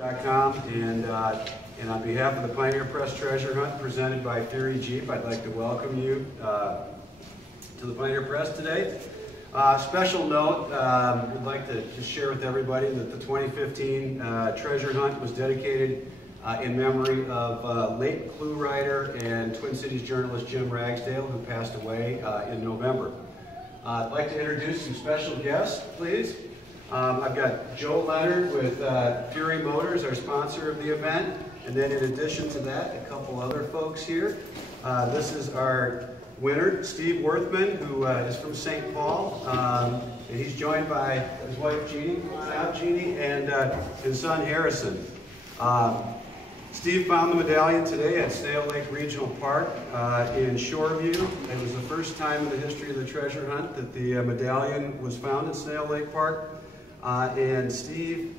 .com, and on behalf of the Pioneer Press Treasure Hunt presented by Fury Jeep, I'd like to welcome you to the Pioneer Press today. Special note, I'd like to just share with everybody that the 2015 Treasure Hunt was dedicated in memory of late clue writer and Twin Cities journalist Jim Ragsdale, who passed away in November. I'd like to introduce some special guests, please. I've got Joe Leonard with Fury Motors, our sponsor of the event, and then in addition to that, a couple other folks here. This is our winner, Steve Worthman, who is from St. Paul, and he's joined by his wife Jeannie, Jeannie, and his son Harrison. Steve found the medallion today at Snail Lake Regional Park in Shoreview. It was the first time in the history of the treasure hunt that the medallion was found at Snail Lake Park. And Steve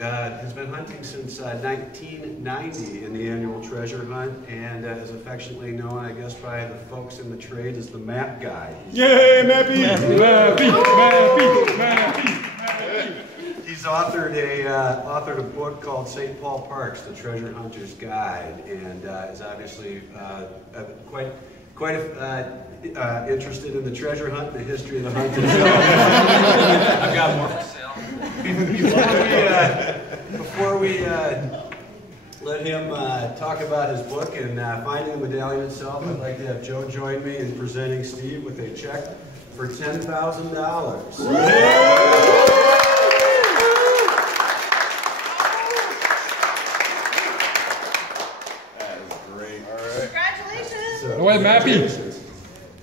has been hunting since 1990 in the annual treasure hunt, and is affectionately known, I guess, by the folks in the trade as the map guy. Yay, Mappy! Mappy! Mappy! Mappy! He's authored a book called St. Paul Parks, The Treasure Hunter's Guide, and is obviously quite interested in the treasure hunt and the history of the hunt itself. I've got more for sale. Before we let him talk about his book and finding the medallion itself, I'd like to have Joe join me in presenting Steve with a check for $10,000. No way, Mappy!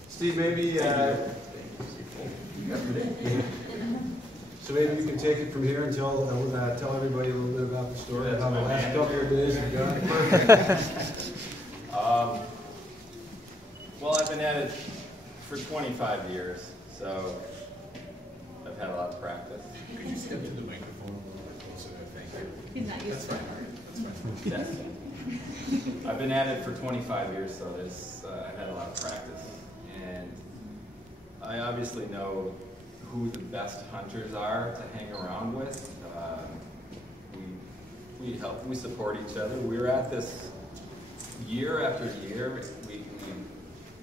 Steve, maybe so maybe you can take it from here and tell everybody a little bit about the story of how the last couple of days have gone. Well, I've been at it for 25 years, so I've had a lot of practice. Could you step to the microphone a little bit closer? Thank you. He's not used to it. Yes. I've been at it for 25 years, so I've had a lot of practice. And I obviously know who the best hunters are to hang around with. We support each other. We're at this year after year.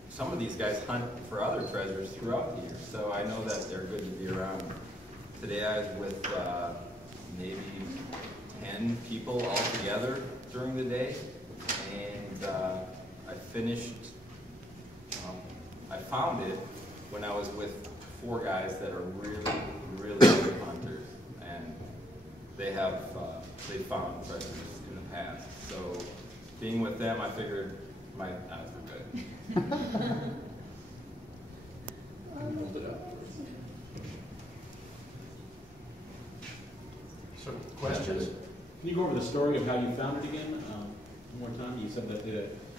Some of these guys hunt for other treasures throughout the year, so I know that they're good to be around. Today I was with maybe 10 people all together during the day, and I found it when I was with 4 guys that are really, really good hunters, and they found treasures in the past. So being with them, I figured my odds were good. Hold it up. So, questions? Can you go over the story of how you found it again? One more time. You said that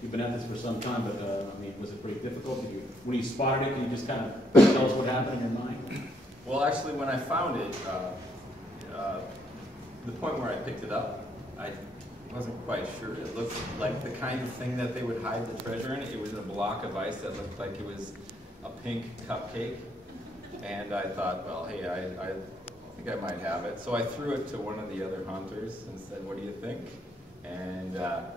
you've been at this for some time, but I mean, was it pretty difficult? When you spotted it, can you just kind of tell us what happened in your mind? Well, actually, when I found it, the point where I picked it up, I wasn't quite sure. It looked like the kind of thing that they would hide the treasure in. It was a block of ice that looked like it was a pink cupcake, and I thought, well, hey, I think I might have it. So I threw it to one of the other hunters and said, what do you think? And I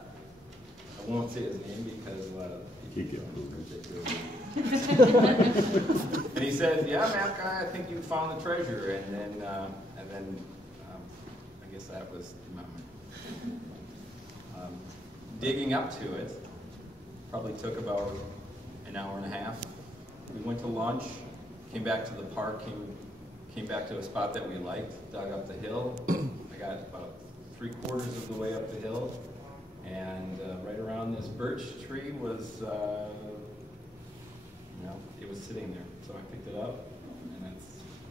won't say his name because he can't get approved. And he said, yeah, map guy, I think you found the treasure. And then I guess that was the moment. Digging up to it probably took about an hour and a half. We went to lunch, came back to the park, came back to a spot that we liked, dug up the hill. I got about 3/4 of the way up the hill, and right around this birch tree was, it was sitting there. So I picked it up, and that's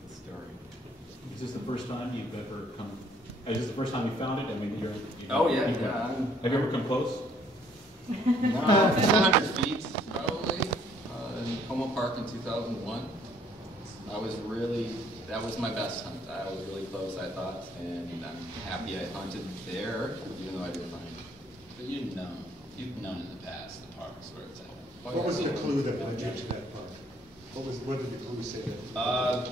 the story. Is this the first time you've ever come? Is this the first time you found it? I mean, Oh yeah. Have you ever come close? No, 200 feet probably in Como Park in 2001. That was my best hunt. I was really close, I thought, and I'm happy I hunted there, even though I didn't find it. But you've known in the past the parks where it's at. What was the clue that led you to that park? What did the clue say that?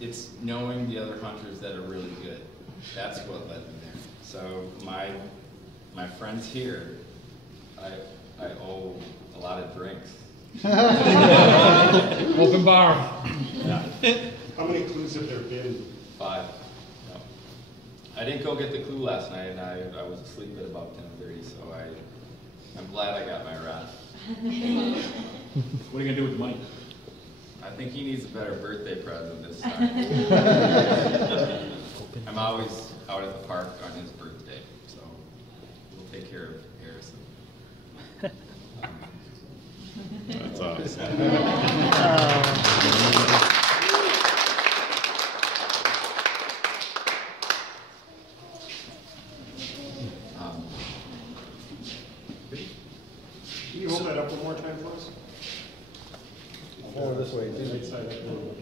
It's knowing the other hunters that are really good. That's what led me there. So my friends here, I owe a lot of drinks. Open bar. Yeah. How many clues have there been? 5. No. I didn't go get the clue last night, and I was asleep at about 10:30. So I'm glad I got my rest. What are you gonna do with the money? I think he needs a better birthday present this time. I'm always out at the park on his birthday, so we'll take care of Harrison. That's awesome. Can you hold that up one more time, please? Hold it this way. Right side up a little bit.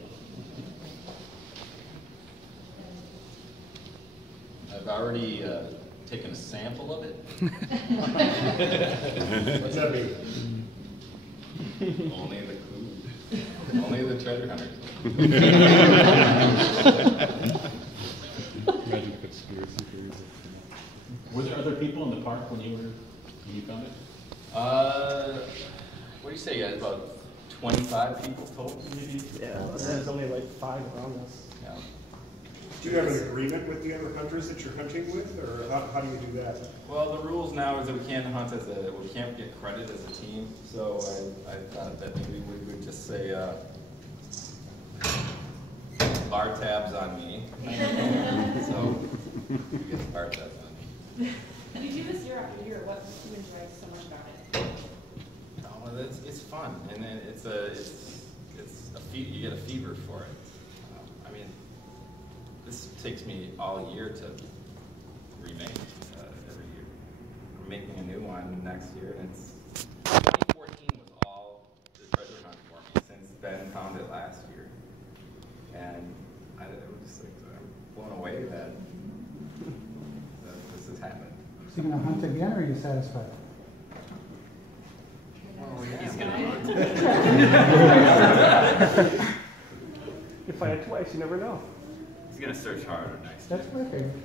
I've already taken a sample of it. What's that mean? Only the clue. Only the treasure hunters. Imagine conspiracy theories. Were there other people in the park when you found it? What do you say, guys? About 25 people total, maybe? Yeah, there's only like 5 around us. Yeah. Do you have an agreement with the other hunters that you're hunting with, or how do you do that? Well, the rules now is that we can't hunt we can't get credit as a team. So I thought that maybe we would just say bar tabs on me. So you get bar tabs on me. You do this year after year. What do you enjoy so much about it? Oh, it's fun, and then it's a you get a fever for it. I mean, this takes me all year to remake every year. We're making a new one next year, and 2014 was all the treasure hunt for me since Ben found it last year, and I was just like I'm blown away that this has happened. Is he going to hunt again, or are you satisfied? He's gonna You find it twice, you never know. He's gonna search harder next year. That's my favorite.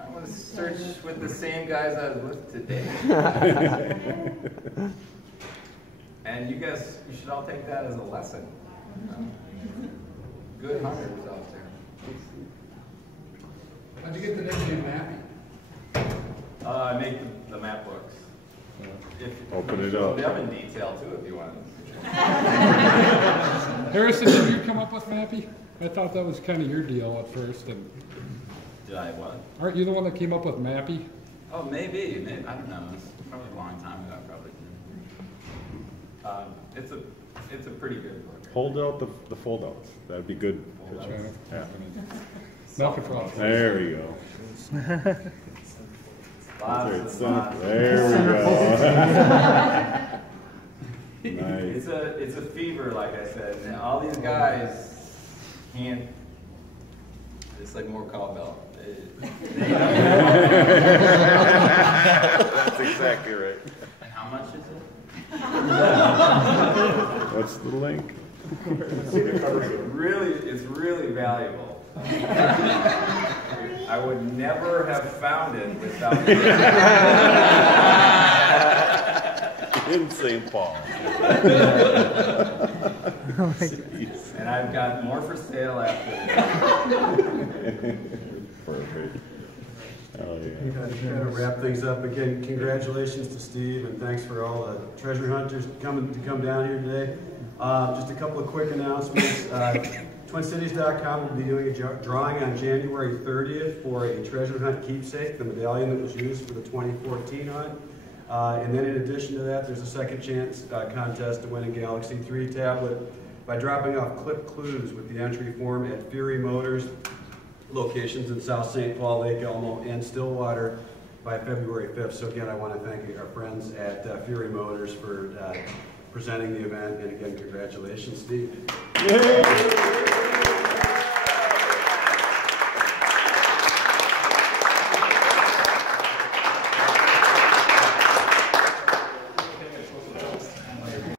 I'm gonna search with the same guys I was with today. And you should all take that as a lesson. Good hunters out there. How'd you get the nickname Mappy? I make the map books. Open it up. Them in detail too, if you want. Harrison, did you come up with Mappy? I thought that was kind of your deal at first. And Did I what? aren't you the one that came up with Mappy? Oh, maybe. I don't know. It's probably a long time ago. Probably. It's a pretty good book. Hold out the fold-outs. That'd be good. Yeah. No control. There we go. Lots. There we go. Nice. It's a fever, like I said. And all these guys can't. It's like more cowbell. That's exactly right. And how much is it? What's the link? It's really valuable. I would never have found it without it. In St. Paul. And I've got more for sale after Perfect. Oh, yeah. Got to wrap things up again. Congratulations to Steve, and thanks for all the treasure hunters coming down here today. Just a couple of quick announcements. TwinCities.com will be doing a drawing on January 30th for a treasure hunt keepsake, the medallion that was used for the 2014 hunt. And then in addition to that, there's a second chance contest to win a Galaxy 3 tablet by dropping off clip clues with the entry form at Fury Motors, locations in South St. Paul, Lake Elmo, and Stillwater by February 5th. So again, I want to thank our friends at Fury Motors for presenting the event, and again, congratulations, Steve. Yay!